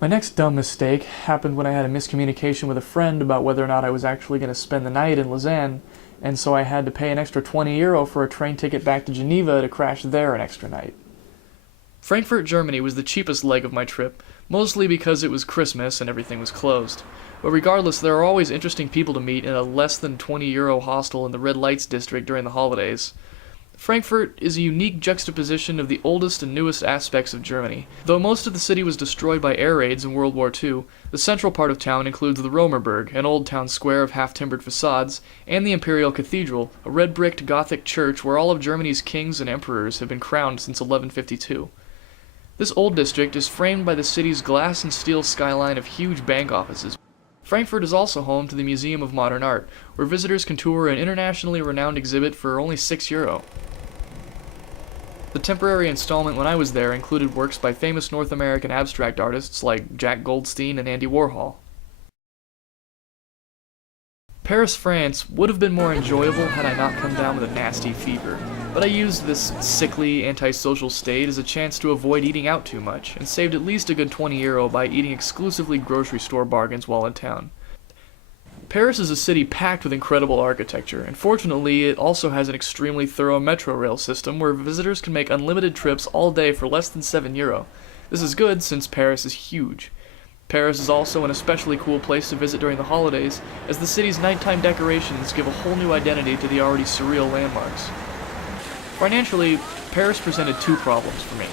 My next dumb mistake happened when I had a miscommunication with a friend about whether or not I was actually going to spend the night in Lausanne, and so I had to pay an extra €20 for a train ticket back to Geneva to crash there an extra night. Frankfurt, Germany was the cheapest leg of my trip, mostly because it was Christmas and everything was closed. But regardless, there are always interesting people to meet in a less than €20 hostel in the red lights district during the holidays. Frankfurt is a unique juxtaposition of the oldest and newest aspects of Germany. Though most of the city was destroyed by air raids in World War II, the central part of town includes the Römerberg, an old town square of half-timbered facades, and the Imperial Cathedral, a red-bricked Gothic church where all of Germany's kings and emperors have been crowned since 1152. This old district is framed by the city's glass and steel skyline of huge bank offices. Frankfurt is also home to the Museum of Modern Art, where visitors can tour an internationally renowned exhibit for only €6. The temporary installment when I was there included works by famous North American abstract artists like Jack Goldstein and Andy Warhol. Paris, France would have been more enjoyable had I not come down with a nasty fever, but I used this sickly, antisocial state as a chance to avoid eating out too much, and saved at least a good €20 by eating exclusively grocery store bargains while in town. Paris is a city packed with incredible architecture, and fortunately it also has an extremely thorough metro rail system where visitors can make unlimited trips all day for less than €7. This is good since Paris is huge. Paris is also an especially cool place to visit during the holidays, as the city's nighttime decorations give a whole new identity to the already surreal landmarks. Financially, Paris presented two problems for me.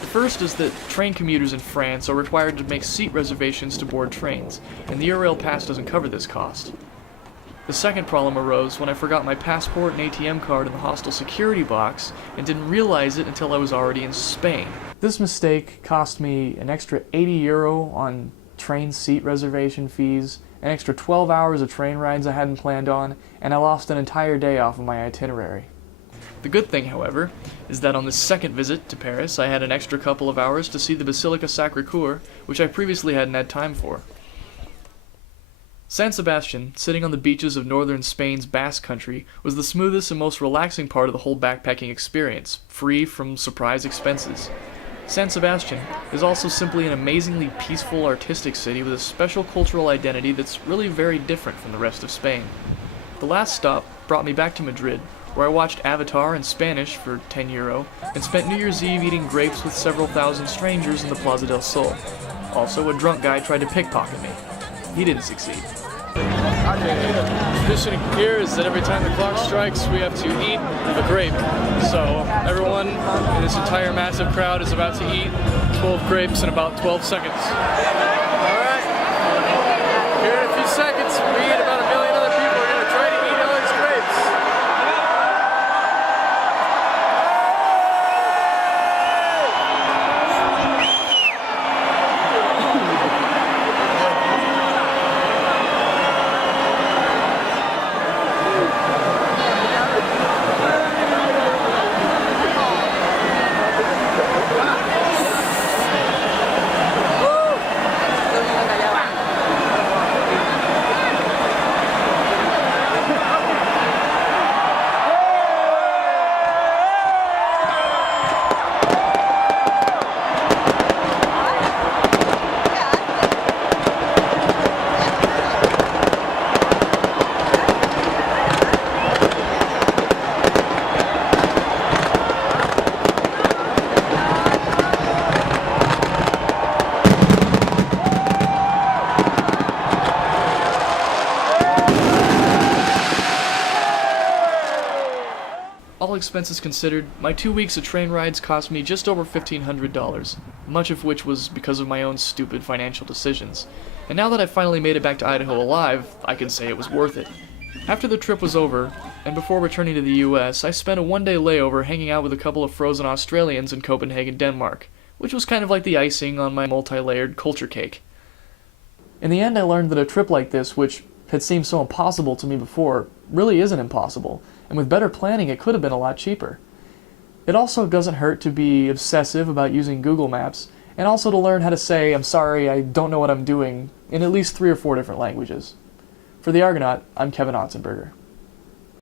The first is that train commuters in France are required to make seat reservations to board trains, and the Eurail Pass doesn't cover this cost. The second problem arose when I forgot my passport and ATM card in the hostel security box and didn't realize it until I was already in Spain. This mistake cost me an extra €80 on train seat reservation fees, an extra 12 hours of train rides I hadn't planned on, and I lost an entire day off of my itinerary. The good thing, however, is that on this second visit to Paris, I had an extra couple of hours to see the Basilica Sacré-Cœur, which I previously hadn't had time for. San Sebastian, sitting on the beaches of northern Spain's Basque Country, was the smoothest and most relaxing part of the whole backpacking experience, free from surprise expenses. San Sebastian is also simply an amazingly peaceful, artistic city with a special cultural identity that's really very different from the rest of Spain. The last stop brought me back to Madrid, where I watched Avatar in Spanish for €10 and spent New Year's Eve eating grapes with several thousand strangers in the Plaza del Sol. Also, a drunk guy tried to pickpocket me. He didn't succeed. Tradition here is that every time the clock strikes, we have to eat a grape. So everyone in this entire massive crowd is about to eat 12 grapes in about 12 seconds. All right. Here in a few seconds, we and about 1 million other people are going to try to eat all these grapes. All expenses considered, my 2 weeks of train rides cost me just over $1,500, much of which was because of my own stupid financial decisions. And now that I've finally made it back to Idaho alive, I can say it was worth it. After the trip was over, and before returning to the US, I spent a one-day layover hanging out with a couple of frozen Australians in Copenhagen, Denmark, which was kind of like the icing on my multi-layered culture cake. In the end, I learned that a trip like this, which had seemed so impossible to me before, really isn't impossible, and with better planning it could have been a lot cheaper. It also doesn't hurt to be obsessive about using Google Maps, and also to learn how to say, "I'm sorry, I don't know what I'm doing," in at least 3 or 4 different languages. For the Argonaut, I'm Kevin Otzenberger.